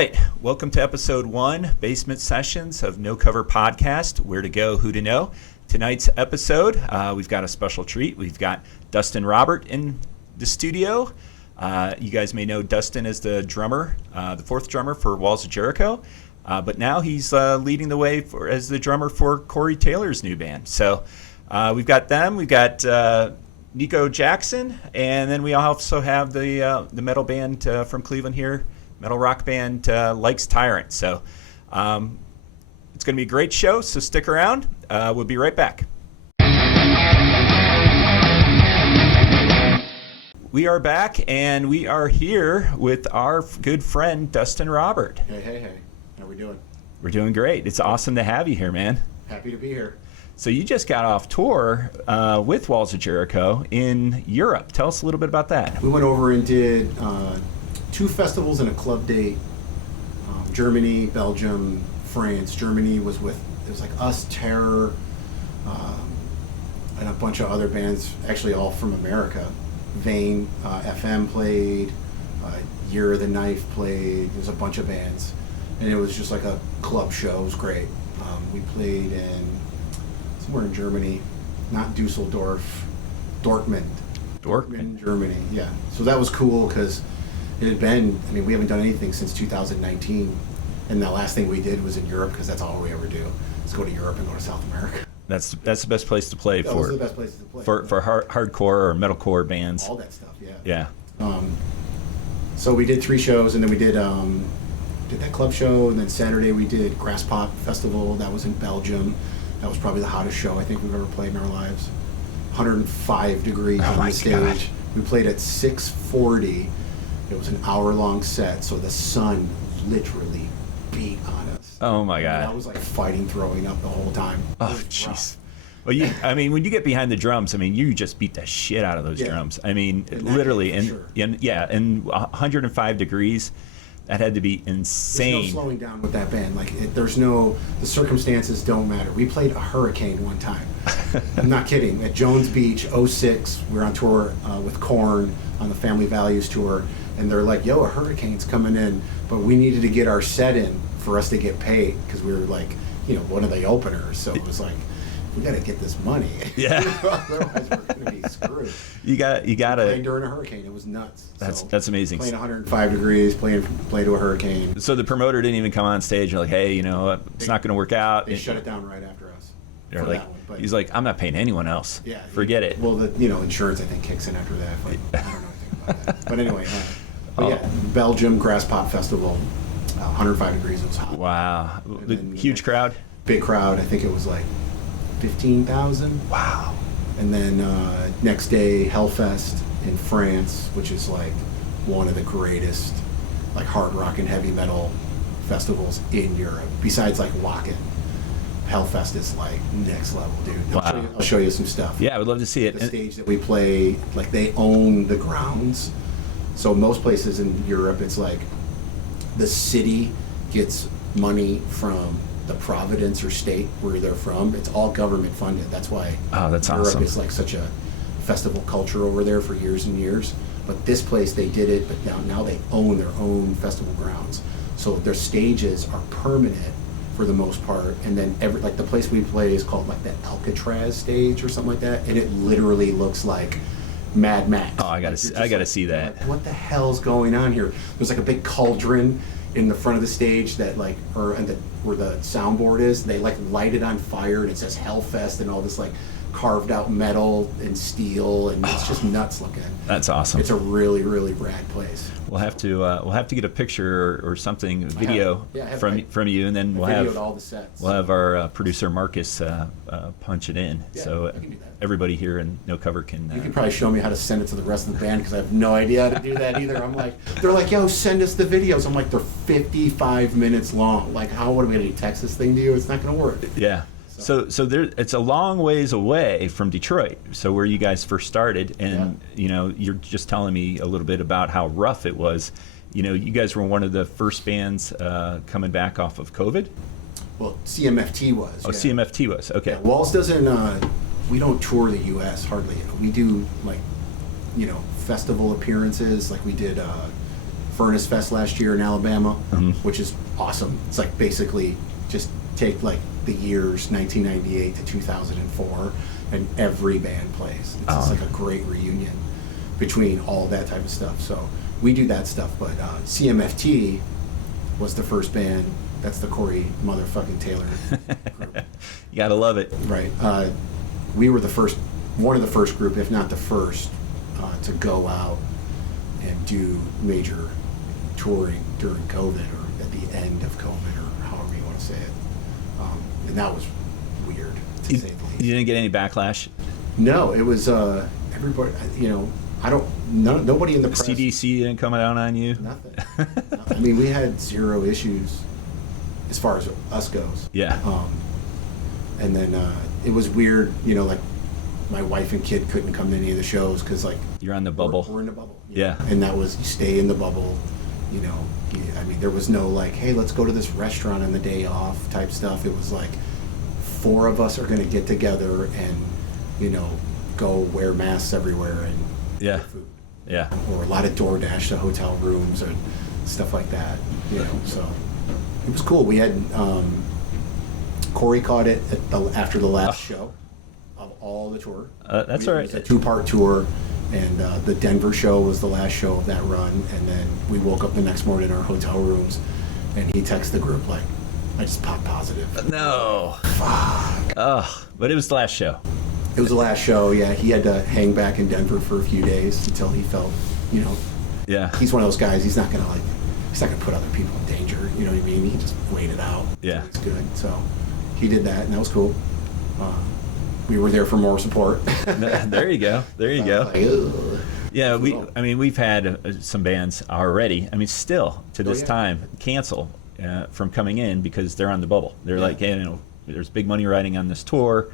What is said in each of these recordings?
right, welcome to episode 1, Basement Sessions of No Cover Podcast, Where to Go, Who to Know. Tonight's episode, we've got a special treat. We've got Dustin Robert in the studio. You guys may know Dustin as the drummer, the fourth drummer for Walls of Jericho, but now he's leading the way as the drummer for Corey Taylor's new band. So we've got them, we've got Nico Jackson, and then we also have the metal band from Cleveland here, metal rock band Likes Tyrant. So it's going to be a great show, so stick around. We'll be right back. We are back, and we are here with our good friend, Dustin Robert. Hey. How we doing? We're doing great. It's awesome to have you here, man. Happy to be here. So you just got off tour with Walls of Jericho in Europe. Tell us a little bit about that. We went over and did 2 festivals and a club date. Germany, Belgium, France. Germany was it was like us, Terror, and a bunch of other bands, actually all from America. Vane, FM played, Year of the Knife played. There's a bunch of bands, and it was just like a club show. It was great. We played in somewhere in Germany, not Dusseldorf, Dortmund, Germany. Yeah, so that was cool because it had been. I mean, we haven't done anything since 2019, and the last thing we did was in Europe because that's all we ever do. Is go to Europe and go to South America. That's the best place to play That for. was the best places to play for hardcore or metalcore bands. All that stuff, yeah. Yeah. So we did 3 shows, and then we did that club show, and then Saturday we did Grass Pop Festival. That was in Belgium. That was probably the hottest show I think we've ever played in our lives. 105 degrees on the stage. God. We played at 6:40. It was an hour-long set, so the sun literally beat on us. Oh my God. I was like fighting throwing up the whole time. Oh jeez. Well, when you get behind the drums, you just beat the shit out of those drums. Literally, and 105 degrees, that had to be insane. There's no slowing down with that band. The circumstances don't matter. We played a hurricane one time. I'm not kidding. At Jones Beach, 06, we were on tour with Korn on the Family Values tour, and they're like, "Yo, a hurricane's coming in," but we needed to get our set in for us to get paid because we were one of the openers. So it was like, we got to get this money. Yeah. Otherwise, we're going to be screwed. You got to. Playing during a hurricane, it was nuts. That's amazing. Playing 105 degrees, playing to a hurricane. So the promoter didn't even come on stage. You're like, hey, it's not going to work out. They shut it down right after us. They're like, he's like, I'm not paying anyone else. Yeah. Forget it. Well, insurance I think kicks in after that. But I don't know anything about that. But anyway, Belgium Grass Pop Festival, 105 degrees. It was hot. Wow. Huge crowd. Big crowd. I think it was like 15,000. Wow. And then next day, Hellfest in France, which is like one of the greatest hard rock and heavy metal festivals in Europe, besides Wacken. Hellfest is next level, dude. I'll show you some stuff. Yeah, I would love to see it. The stage that we play, they own the grounds. So most places in Europe, it's the city gets money from the province or state where they're from. It's all government funded. That's why that's Europe awesome. is such a festival culture over there for years and years. But this place, they did it, but now they own their own festival grounds. So their stages are permanent for the most part. And then the place we play is called the Alcatraz stage or something like that. And it literally looks like Mad Max. Oh, I gotta see that. What the hell's going on here? There's a big cauldron in the front of the stage that where the soundboard is. They light it on fire, and it says Hellfest and all this carved out metal and steel, and it's just nuts looking. That's awesome. It's a really, really rad place. We'll have to get a picture or something, video from you, and then we'll have all the sets. We'll have our producer Marcus punch it in, so I can do that. Everybody here in No Cover can. You can probably show me how to send it to the rest of the band because I have no idea how to do that either. They're like, "Yo, send us the videos." I'm like, they're 55 minutes long. What am I going to text this thing to you? It's not going to work. Yeah. So it's a long ways away from Detroit, so where you guys first started, and you're just telling me a little bit about how rough it was. You guys were one of the first bands coming back off of COVID. Well, CMFT was. Oh, yeah. CMFT was, okay. Yeah, Walls doesn't. We don't tour the U.S. hardly. We do festival appearances. We did Furnace Fest last year in Alabama, Mhm. which is awesome. It's like basically just take like the years 1998 to 2004, and every band plays. It's just like a great reunion between all that type of stuff. So we do that stuff, but CMFT was the first band. That's the Corey motherfucking Taylor group. You gotta love it. Right. We were one of the first group, if not the first, to go out and do major touring during COVID, or at the end of COVID, or however you want to say it. And that was weird, to say the least. You didn't get any backlash? No, it was everybody. Nobody in the press. CDC didn't come down on you? Nothing. I mean, we had zero issues as far as us goes. Yeah. And then it was weird, like my wife and kid couldn't come to any of the shows because like You're on the bubble. We're in the bubble. Yeah. And that was, you stay in the bubble. I mean, there was no like, hey, let's go to this restaurant on the day off type stuff. It was like 4 of us are going to get together and go wear masks everywhere and Yeah. get food. Yeah. Or a lot of DoorDash to hotel rooms or stuff like that. So it was cool. We had Corey caught it after the last show of all the tour. That's all right. It was a 2-part tour, and the Denver show was the last show of that run. And then we woke up the next morning in our hotel rooms, and he texted the group like, "I just popped positive." No. Fuck. But it was the last show. It was the last show. Yeah, he had to hang back in Denver for a few days until he felt, Yeah. he's one of those guys. He's not gonna put other people in danger. You know what I mean? He just waited out. Yeah. It's good. So he did that, and that was cool. We were there for more support. There you go. There you go. Like, ugh. Yeah, Cool. we've had some bands already. I mean, still to this yeah. time, cancel from coming in because they're on the bubble. They're Yeah. like, hey, there's big money riding on this tour.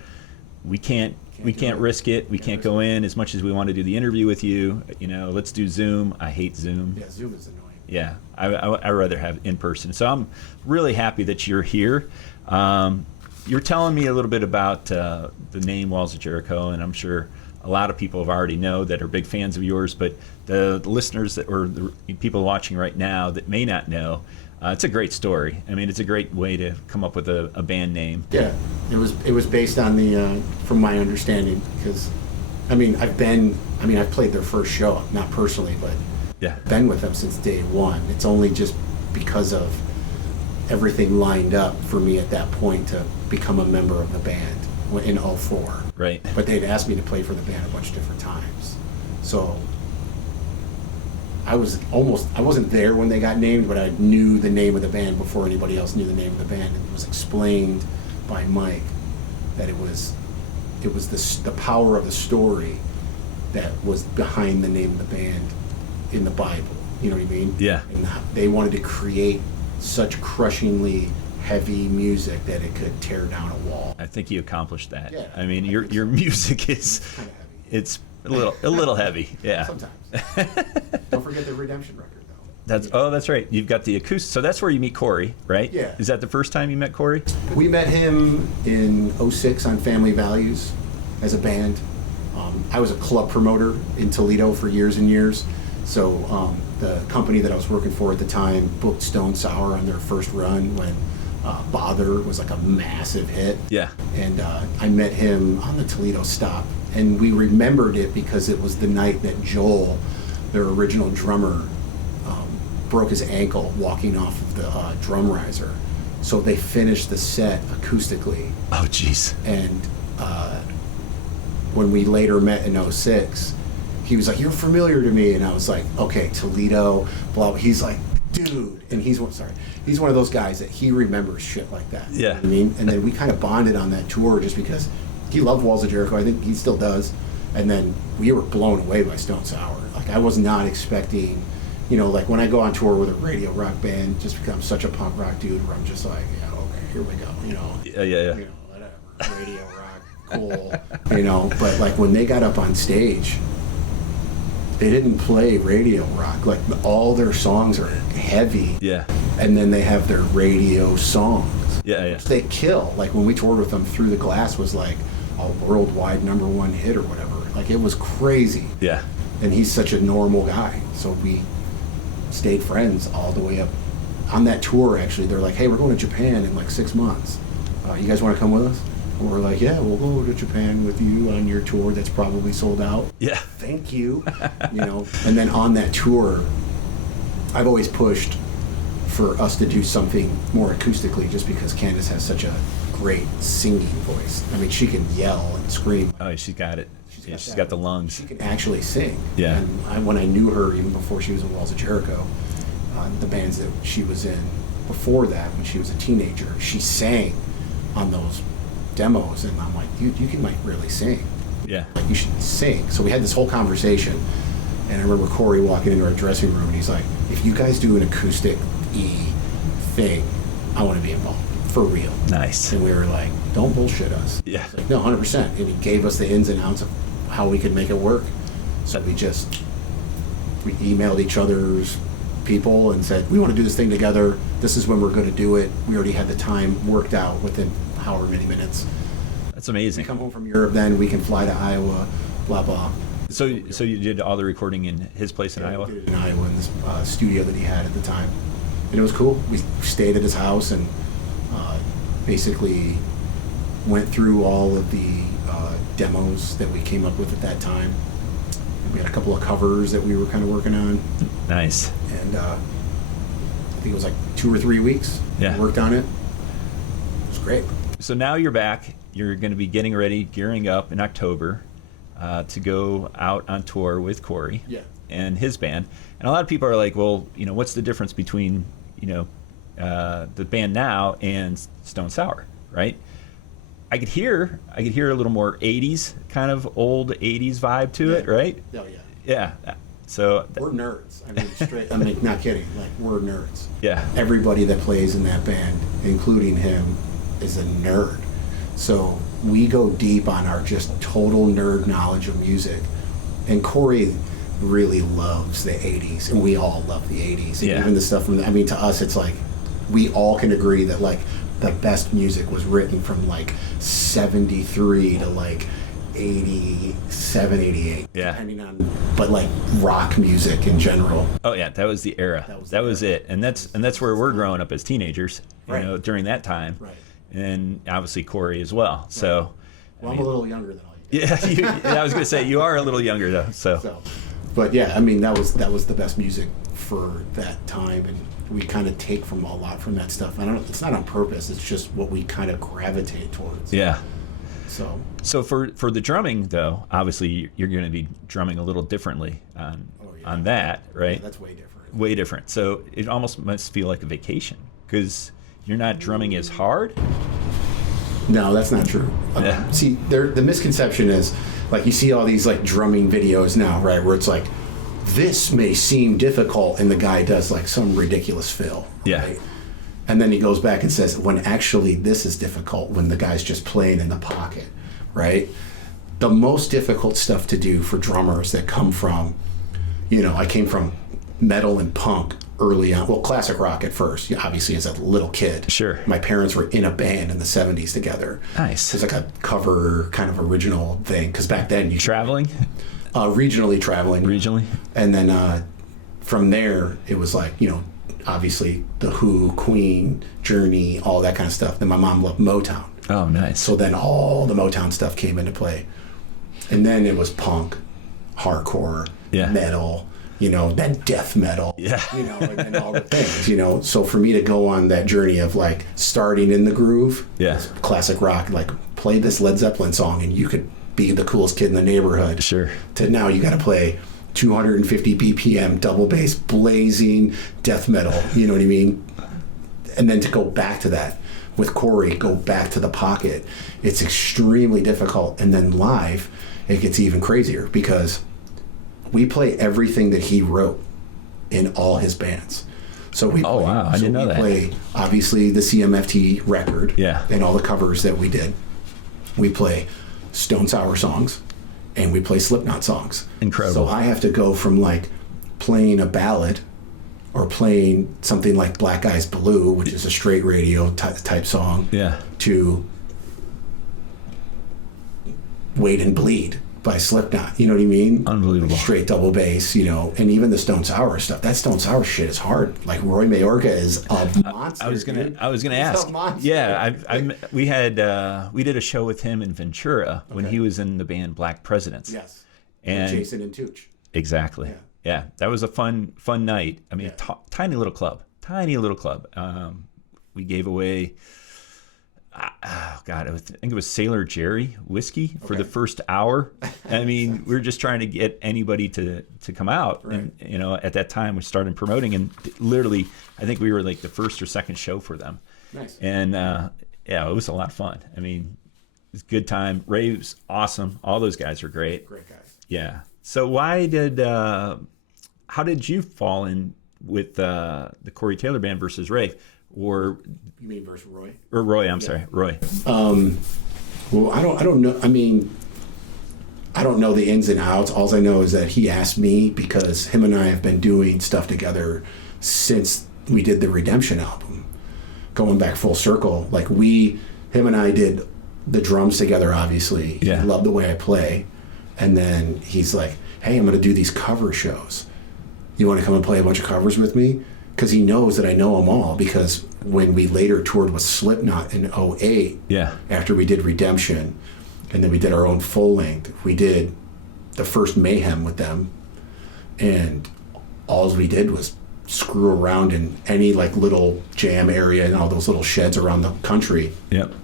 We can't do it. risk it. We can't go in as much as we want to do the interview with you. Let's do Zoom. I hate Zoom. Yeah, Zoom is annoying. Yeah, I rather have in person. So I'm really happy that you're here. You're telling me a little bit about the name Walls of Jericho, and I'm sure a lot of people have already know that are big fans of yours. But the listeners or the people watching right now that may not know, it's a great story. I mean, it's a great way to come up with a band name. Yeah, it was based on the from my understanding, because I've played their first show, not personally, but Yeah. been with them since day one. It's only just because of everything lined up for me at that point to become a member of the band in 04. Right. But they'd asked me to play for the band a bunch of different times. So I wasn't there when they got named, but I knew the name of the band before anybody else knew the name of the band. And it was explained by Mike that it was the power of the story that was behind the name of the band in the Bible. You know what I mean? Yeah. And they wanted to create such crushingly heavy music that it could tear down a wall. I think you accomplished that. Yeah, I mean, I your think your so. music is Kind of heavy. it's a little heavy. Yeah. Sometimes. Don't forget the Redemption record, though. That's right. You've got the acoustic. So that's where you meet Corey, right? Yeah. Is that the first time you met Corey? We met him in 06 on Family Values as a band. I was a club promoter in Toledo for years and years. So the company that I was working for at the time booked Stone Sour on their first run when Bother was like a massive hit. Yeah. And I met him on the Toledo stop. And we remembered it because it was the night that Joel, their original drummer, broke his ankle walking off of the drum riser. So they finished the set acoustically. Oh, jeez. And when we later met in 06, he was like, "You're familiar to me." And I was like, "Okay, Toledo, blah, blah." He's like, "Dude." And he's one of those guys that he remembers shit like that. Yeah. You know what I mean? And then we kind of bonded on that tour just because he loved Walls of Jericho. I think he still does. And then we were blown away by Stone Sour. Like, I was not expecting, like when I go on tour with a radio rock band, just because I'm such a punk rock dude, where I'm just like, yeah, okay, here we go, Yeah. Whatever, radio rock, cool, But like when they got up on stage, they didn't play radio rock. Like all their songs are heavy. Yeah. And then they have their radio songs. Yeah. Which they kill. Like when we toured with them, Through the Glass was like a worldwide #1 hit or whatever. Like it was crazy. Yeah. And he's such a normal guy. So we stayed friends all the way up. On that tour, actually, they're like, hey, we're going to Japan in like 6 months. You guys want to come with us? And we're like, yeah, we'll go to Japan with you on your tour that's probably sold out. Yeah. Thank you. And then on that tour, I've always pushed for us to do something more acoustically, just because Candace has such a great singing voice. I mean, she can yell and scream. Oh, she's got it. She's got the lungs. She can actually sing. Yeah. And when I knew her, even before she was in Walls of Jericho, the bands that she was in before that, when she was a teenager, she sang on those demos, and I'm like, dude, you can like really sing. Yeah. Like, you should sing. So we had this whole conversation, and I remember Corey walking into our dressing room, and he's like, if you guys do an acoustic thing, I want to be involved, for real. Nice. And we were like, don't bullshit us. Yeah. Like, no, 100%. And he gave us the ins and outs of how we could make it work. So we emailed each other's people and said, we want to do this thing together. This is when we're going to do it. We already had the time worked out within however many minutes. That's amazing. We come home from Europe, then we can fly to Iowa, blah, blah. So you did all the recording in his place in Iowa? We did it in Iowa, in this studio that he had at the time. And it was cool. We stayed at his house and basically went through all of the demos that we came up with at that time. And we had a couple of covers that we were kind of working on. Nice. And I think it was like 2 or 3 weeks. Yeah. We worked on it. It was great. So now you're back. You're going to be getting ready, gearing up in October to go out on tour with Corey and his band. And a lot of people are like, well, what's the difference between, the band now and Stone Sour, right? I could hear a little more 80s, kind of old 80s vibe to it, right? Oh, yeah. Yeah. So we're nerds. I mean, straight. I mean, not kidding. Like, we're nerds. Yeah. Everybody that plays in that band, including him, is a nerd. So we go deep on our just total nerd knowledge of music. And Corey really loves the 80s, and we all love the 80s. And even the stuff from, to us, it's like, we all can agree that, like, the best music was written from, like, 73 to, like, 87, 88. Yeah. Depending on, but, like, rock music in general. Oh yeah, that was the era. That was it. And that's where we're growing up as teenagers, during that time. Right. And obviously Corey as well. Right. So well, I'm a little younger than all you. Yeah, I was going to say you are a little younger though. So. But yeah, that was the best music for that time, and we kind of take from a lot from that stuff. I don't know, it's not on purpose. It's just what we kind of gravitate towards. Yeah. So for the drumming though, obviously you're going to be drumming a little differently on that, right? Yeah, that's way different. Way different. So it almost must feel like a vacation because you're not drumming as hard. No, that's not true. Yeah. See, the misconception is, like, you see all these like drumming videos now, right, where it's like, this may seem difficult, and the guy does like some ridiculous fill. Yeah. Right? And then he goes back and says, when actually this is difficult, when the guy's just playing in the pocket, right? The most difficult stuff to do for drummers that come from, I came from metal and punk early on. Well, classic rock at first, obviously, as a little kid. Sure. My parents were in a band in the 70s together. Nice. It was like a cover kind of original thing, because back then you traveling? Regionally traveling. Regionally? And then from there, it was like, obviously The Who, Queen, Journey, all that kind of stuff. Then my mom loved Motown. Oh, nice. So then all the Motown stuff came into play. And then it was punk, hardcore, metal, then death metal, and then all the things, So for me to go on that journey of like starting in the groove, classic rock, like play this Led Zeppelin song and you could be the coolest kid in the neighborhood. Sure. To now you got to play 250 BPM double bass blazing death metal, you know what I mean? And then to go back to that with Corey, go back to the pocket, it's extremely difficult. And then live, it gets even crazier because we play everything that he wrote in all his bands. So we play, wow, I didn't know that. We play obviously the CMFT record and all the covers that we did. We play Stone Sour songs and we play Slipknot songs. Incredible. So I have to go from like playing a ballad or playing something like Black Eyes Blue, which is a straight radio type song, to Wait and Bleed, by Slipknot. You know what I mean? Unbelievable. Like straight double bass, and even the Stone Sour stuff. That Stone Sour shit is hard. Like Roy Mayorga is a monster. I was gonna ask. A monster. Yeah, we did a show with him in Ventura when he was in the band Black Presidents. Yes. And with Jason and Tooch. Exactly. Yeah, that was a fun night. I mean, tiny little club. We gave away. Oh God, I think it was Sailor Jerry whiskey for the first hour. I mean, we were just trying to get anybody to come out, right. And at that time we started promoting, and literally, I think we were like the first or second show for them. Nice. And it was a lot of fun. I mean, it was a good time. Ray was awesome. All those guys are great. Great guys. Yeah. So how did you fall in with the Corey Taylor band versus Ray? Or you mean versus Roy? Or Roy, I'm sorry, Roy. Well, I don't know. I mean, I don't know the ins and outs. All I know is that he asked me because him and I have been doing stuff together since we did the Redemption album. Going back full circle, like him and I did the drums together, obviously. Yeah. He loved the way I play. And then he's like, hey, I'm going to do these cover shows. You want to come and play a bunch of covers with me? Because he knows that I know them all, because when we later toured with Slipknot in 2008, after we did Redemption, and then we did our own full length, we did the first Mayhem with them, and all we did was screw around in any like little jam area and all those little sheds around the country. Yep.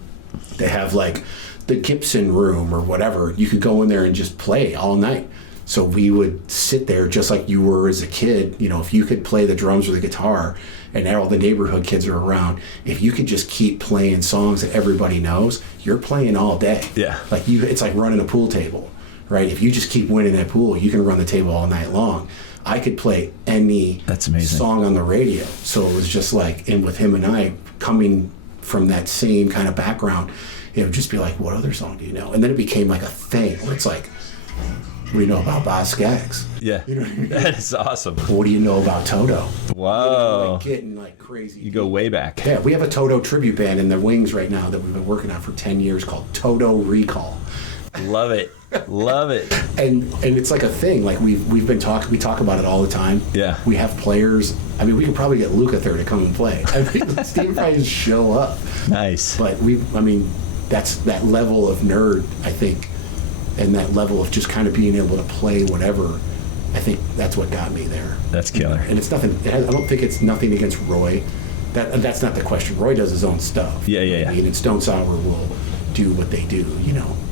They have like the Gibson room or whatever. You could go in there and just play all night. So we would sit there just like you were as a kid. If you could play the drums or the guitar and all the neighborhood kids are around, if you could just keep playing songs that everybody knows, you're playing all day. Yeah. Like it's like running a pool table, right? If you just keep winning that pool, you can run the table all night long. I could play any song on the radio. So it was just like, and with him and I coming from that same kind of background, it would just be like, what other song do you know? And then it became like a thing where it's like, what do you know about Boz Skaggs? Yeah. That is awesome. What do you know about Toto? Wow. Like getting like crazy. You go way back. Yeah, we have a Toto tribute band in the wings right now that we've been working on for 10 years called Toto Recall. Love it. Love it. And it's like a thing. Like we talk about it all the time. Yeah. We have players. I mean, we could probably get Lukather to come and play. I mean, Steve probably just show up. Nice. But that's that level of nerd, I think. And that level of just kind of being able to play whatever, I think that's what got me there. That's killer. And it's nothing. I don't think it's nothing against Roy. That's not the question. Roy does his own stuff. Yeah. I mean, and Stone Sour will do what they do.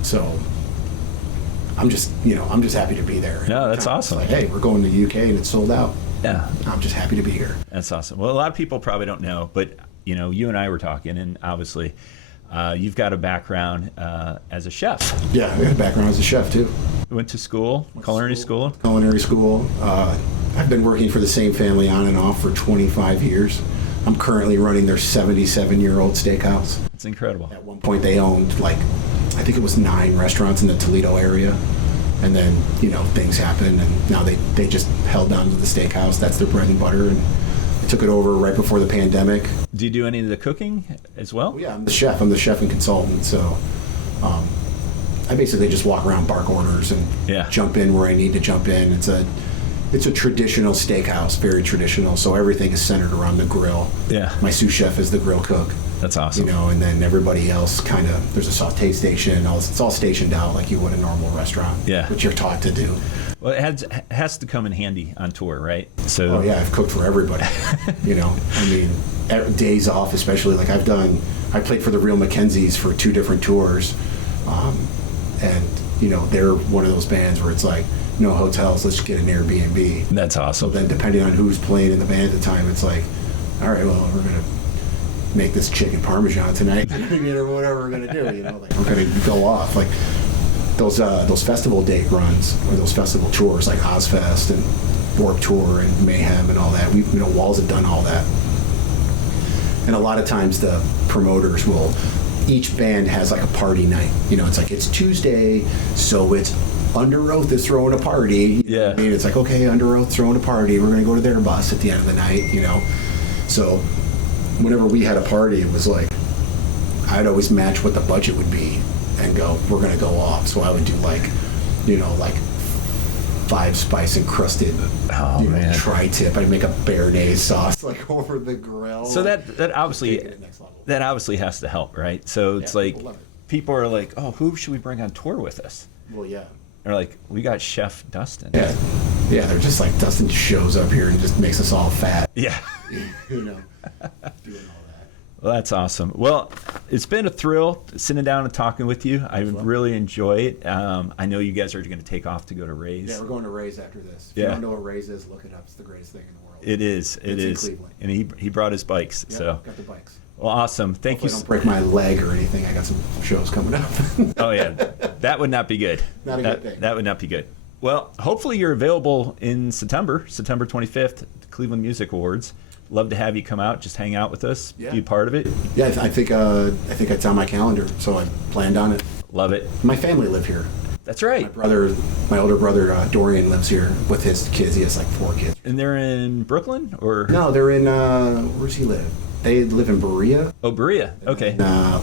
So I'm just happy to be there. No, that's awesome. Like, hey, we're going to the UK and it's sold out. Yeah. I'm just happy to be here. That's awesome. Well, a lot of people probably don't know, but you and I were talking, and obviously. You've got a background as a chef. Yeah, I got a background as a chef too. Went to school, culinary school. Culinary school. I've been working for the same family on and off for 25 years. I'm currently running their 77-year-old steakhouse. It's incredible. At one point they owned I think it was 9 restaurants in the Toledo area. And then, things happened and now they just held on to the steakhouse. That's their bread and butter. And took it over right before the pandemic. Do you do any of the cooking as well? Yeah, I'm the chef. I'm the chef and consultant. So I basically just walk around, bark orders, and jump in where I need to jump in. It's a traditional steakhouse, very traditional. So everything is centered around the grill. Yeah. My sous chef is the grill cook. That's awesome. And then everybody else there's a saute station. It's all stationed out like you would a normal restaurant. Yeah. Which you're taught to do. Well, it has to come in handy on tour, right? So. Oh yeah, I've cooked for everybody. Days off, especially I played for the Real Mackenzies for 2 different tours, and they're one of those bands where it's like no hotels, let's get an Airbnb. That's awesome. So then depending on who's playing in the band at the time, it's like, all right, well we're gonna make this chicken parmesan tonight, or whatever we're gonna do. We're gonna go off like. Those festival date runs or those festival tours like Ozfest and Warped Tour and Mayhem and all that. Walls have done all that. And a lot of times the promoters each band has like a party night. It's like it's Tuesday, so it's Under Oath is throwing a party. Yeah. It's like, okay, Under Oath throwing a party. We're going to go to their bus at the end of the night, So whenever we had a party, it was like, I'd always match what the budget would be and go, we're going to go off. So I would do like 5-spice encrusted man. tri-tip. I'd make a béarnaise sauce like over the grill. So that obviously Take it to the next level. that obviously has to help, right? So it's Yeah, like people love it. people are like, oh, who should we bring on tour with us? Well, yeah. They're like, we got Chef Dustin. Yeah. Yeah, they're just like, Dustin shows up here and just makes us all fat. Yeah. Doing all that. Well, that's awesome. Well, it's been a thrill sitting down and talking with you. I really enjoy it. I know you guys are going to take off to go to Rays. Yeah, we're going to Rays after this. If Yeah. you don't know what Rays is, look it up. It's the greatest thing in the world. It is. It It's in is. Cleveland. And he brought his bikes. Yep, So, got the bikes. well, awesome. Thank Hopefully you. I don't break my leg or anything. I got some shows coming up. Oh yeah, that would not be good. Not a good thing. That would not be good. Well, hopefully you're available in September 25th, the Cleveland Music Awards. Love to have you come out, just hang out with us, Yeah. be part of it. Yeah, I think it's on my calendar, so I planned on it. Love it. My family live here. That's right. My older brother Dorian lives here with his kids. He has like 4 kids. And they're in Brooklyn or? No, they're in where's he live? They live in Berea, Oh, Berea. Okay.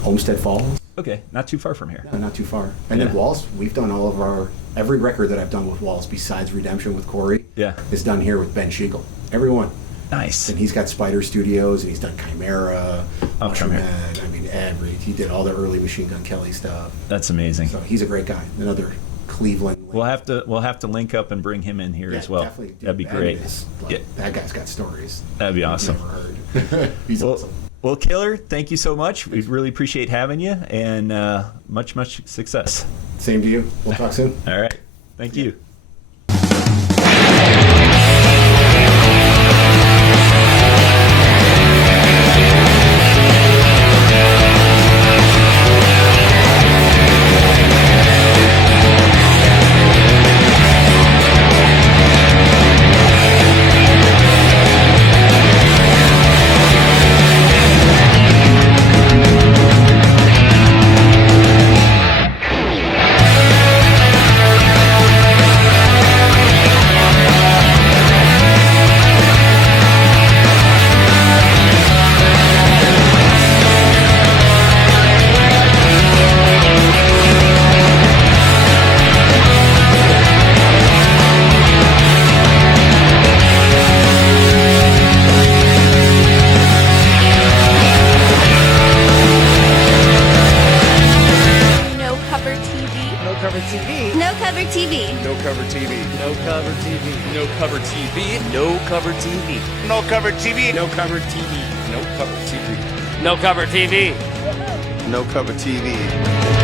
Olmsted Falls. Okay. Not too far from here. No, not too far. And Yeah. then Walls, we've done every record that I've done with Walls besides Redemption with Corey Yeah. is done here with Ben Shiegel. Everyone. Nice. And he's got Spider Studios, and he's done Chimera, Oh, Chimera. Man. I mean, he did all the early Machine Gun Kelly stuff. That's amazing. So he's a great guy. Another Cleveland. We'll have to link up and bring him in here as well. Definitely. Dude, That'd be Ben great. is, like, Yeah. That guy's got stories. That'd be awesome. Never heard. He's awesome. Well, Killer, thank you so much. We really appreciate having you, and much success. Same to you. We'll talk soon. All right. Thank you. Cover TV. No Cover TV. No Cover TV. No Cover TV. No Cover TV. No Cover TV. No Cover TV. No Cover TV. No Cover TV. No Cover TV. No Cover TV.